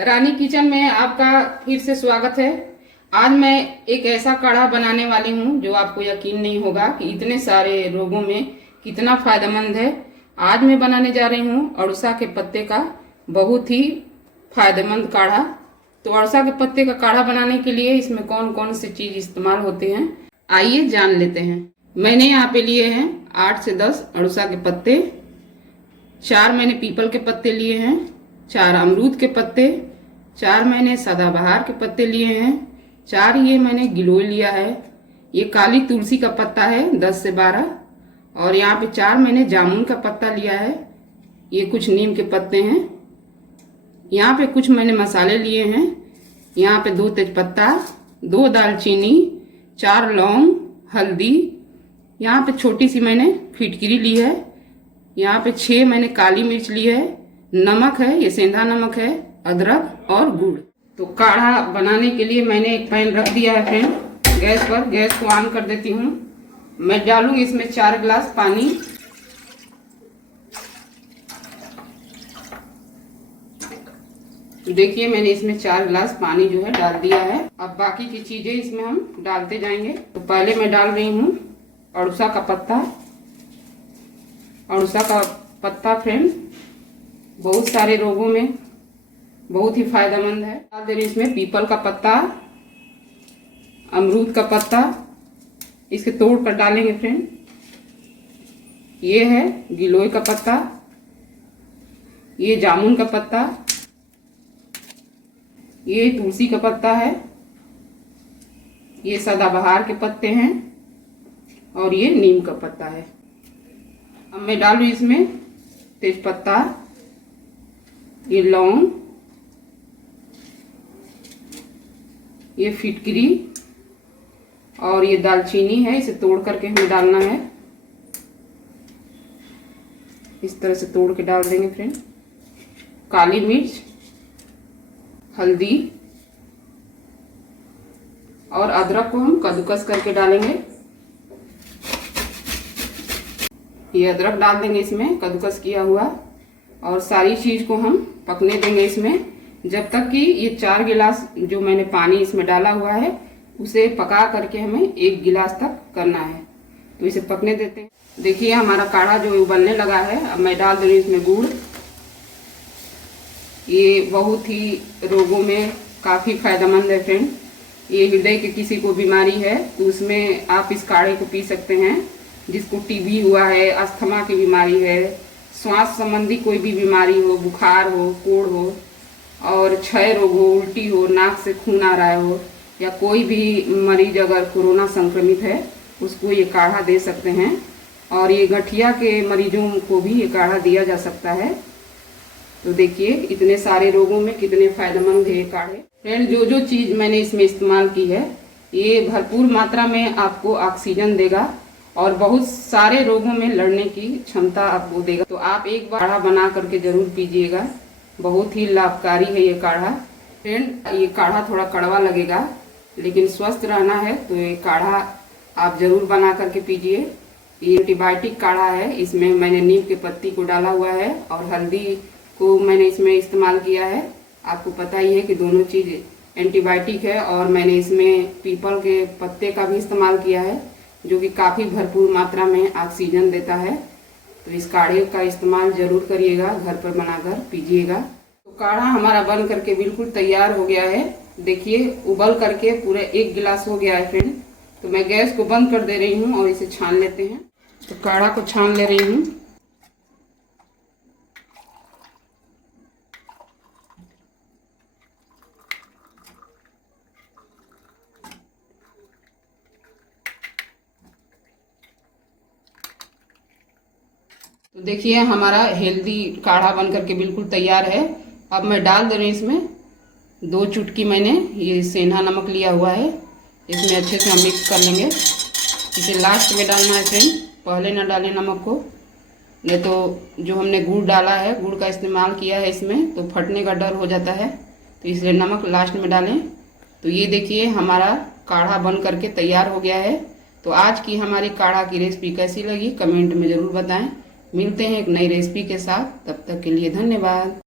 रानी kitchen में आपका फिर से स्वागत है। आज मैं एक ऐसा काढ़ा बनाने वाली हूँ जो आपको यकीन नहीं होगा कि इतने सारे रोगों में कितना फायदेमंद है। आज मैं बनाने जा रही हूँ अड़ुसा के पत्ते का बहुत ही फायदेमंद काढ़ा। तो अड़ुसा के पत्ते का काढ़ा बनाने के लिए इसमें कौन कौन सी चीज इस्तेमाल होते हैं आइए जान लेते हैं। मैंने यहाँ पे लिए हैं 8 से 10 अड़ुसा के पत्ते, 4 मैंने पीपल के पत्ते लिए हैं, 4 अमरूद के पत्ते, 4 मैंने सदाबहार के पत्ते लिए हैं, 4 ये मैंने गिलोय लिया है, ये काली तुलसी का पत्ता है 10 से 12, और यहाँ पे 4 मैंने जामुन का पत्ता लिया है, ये कुछ नीम के पत्ते हैं। यहाँ पे कुछ मैंने मसाले लिए हैं, यहाँ पे 2 तेजपत्ता, 2 दालचीनी, 4 लौंग, हल्दी, यहाँ पे छोटी सी मैंने फिटकिरी ली है, यहाँ पे 6 मैंने काली मिर्च ली है, नमक है, ये सेंधा नमक है, अदरक और गुड़। तो काढ़ा बनाने के लिए मैंने एक पैन रख दिया है फ्रेंड गैस पर। गैस को ऑन कर देती हूँ। मैं डालूंगी इसमें 4 गिलास पानी। तो देखिए मैंने इसमें 4 गिलास पानी जो है डाल दिया है। अब बाकी की चीजें इसमें हम डालते जाएंगे। तो पहले मैं डाल रही हूँ अड़ुसा का पत्ता। अड़ुसा का पत्ता फ्रेंड बहुत सारे रोगों में बहुत ही फायदेमंद है। डाल दे रही इसमें पीपल का पत्ता, अमरूद का पत्ता, इसके तोड़ कर डालेंगे फ्रेंड। ये है गिलोय का पत्ता, ये जामुन का पत्ता, ये तुलसी का पत्ता है, ये सदाबहार के पत्ते हैं और ये नीम का पत्ता है। अब मैं डालू इसमें तेजपत्ता, ये लौंग, ये फिटकिरी और ये दालचीनी है, इसे तोड़ करके हमें डालना है। इस तरह से तोड़ के डाल देंगे फ्रेंड। काली मिर्च, हल्दी और अदरक को हम कद्दूकस करके डालेंगे। ये अदरक डाल देंगे इसमें कद्दूकस किया हुआ, और सारी चीज को हम पकने देंगे इसमें जब तक कि ये 4 गिलास जो मैंने पानी इसमें डाला हुआ है उसे पका करके हमें 1 गिलास तक करना है। तो इसे पकने देते हैं। देखिए हमारा काढ़ा जो उबलने लगा है। अब मैं डाल दे रही हूँ इसमें गुड़। ये बहुत ही रोगों में काफी फायदेमंद है फ्रेंड। ये हृदय की किसी को बीमारी है तो उसमें आप इस काढ़े को पी सकते हैं। जिसको टीबी हुआ है, अस्थमा की बीमारी है, श्वास संबंधी कोई भी बीमारी हो, बुखार हो, कोढ़ हो और क्षय रोग हो, उल्टी हो, नाक से खून आ रहा हो, या कोई भी मरीज अगर कोरोना संक्रमित है उसको ये काढ़ा दे सकते हैं। और ये गठिया के मरीजों को भी ये काढ़ा दिया जा सकता है। तो देखिए इतने सारे रोगों में कितने फायदेमंद है ये काढ़े। फ्रेंड जो जो चीज मैंने इसमें इस्तेमाल की है ये भरपूर मात्रा में आपको ऑक्सीजन देगा और बहुत सारे रोगों में लड़ने की क्षमता आपको देगा। तो आप एक बार काढ़ा बना करके जरूर पीजिएगा, बहुत ही लाभकारी है ये काढ़ा। फ्रेंड ये काढ़ा थोड़ा कड़वा लगेगा लेकिन स्वस्थ रहना है तो ये काढ़ा आप जरूर बना करके पीजिए। ये एंटीबायोटिक काढ़ा है। इसमें मैंने नीम के पत्ती को डाला हुआ है और हल्दी को मैंने इसमें इस्तेमाल किया है। आपको पता ही है कि दोनों चीज एंटीबायोटिक है। और मैंने इसमें पीपल के पत्ते का भी इस्तेमाल किया है जो कि काफी भरपूर मात्रा में ऑक्सीजन देता है। तो इस काढ़े का इस्तेमाल जरूर करिएगा, घर पर बनाकर पीजिएगा। तो काढ़ा हमारा बन करके बिल्कुल तैयार हो गया है। देखिए उबल करके पूरे 1 गिलास हो गया है फ्रेंड। तो मैं गैस को बंद कर दे रही हूँ और इसे छान लेते हैं। तो काढ़ा को छान ले रही हूँ। तो देखिए हमारा हेल्दी काढ़ा बन करके बिल्कुल तैयार है। अब मैं डाल दे रही हूँ इसमें 2 चुटकी मैंने ये सेंधा नमक लिया हुआ है। इसमें अच्छे से हम मिक्स कर लेंगे। इसे लास्ट में डालना है फ्रेंड, पहले ना डालें नमक को, नहीं तो जो हमने गुड़ डाला है, गुड़ का इस्तेमाल किया है इसमें, तो फटने का डर हो जाता है। तो इसलिए नमक लास्ट में डालें। तो ये देखिए हमारा काढ़ा बन करके तैयार हो गया है। तो आज की हमारी काढ़ा की रेसिपी कैसी लगी कमेंट में ज़रूर बताएं। मिलते हैं एक नई रेसिपी के साथ, तब तक के लिए धन्यवाद।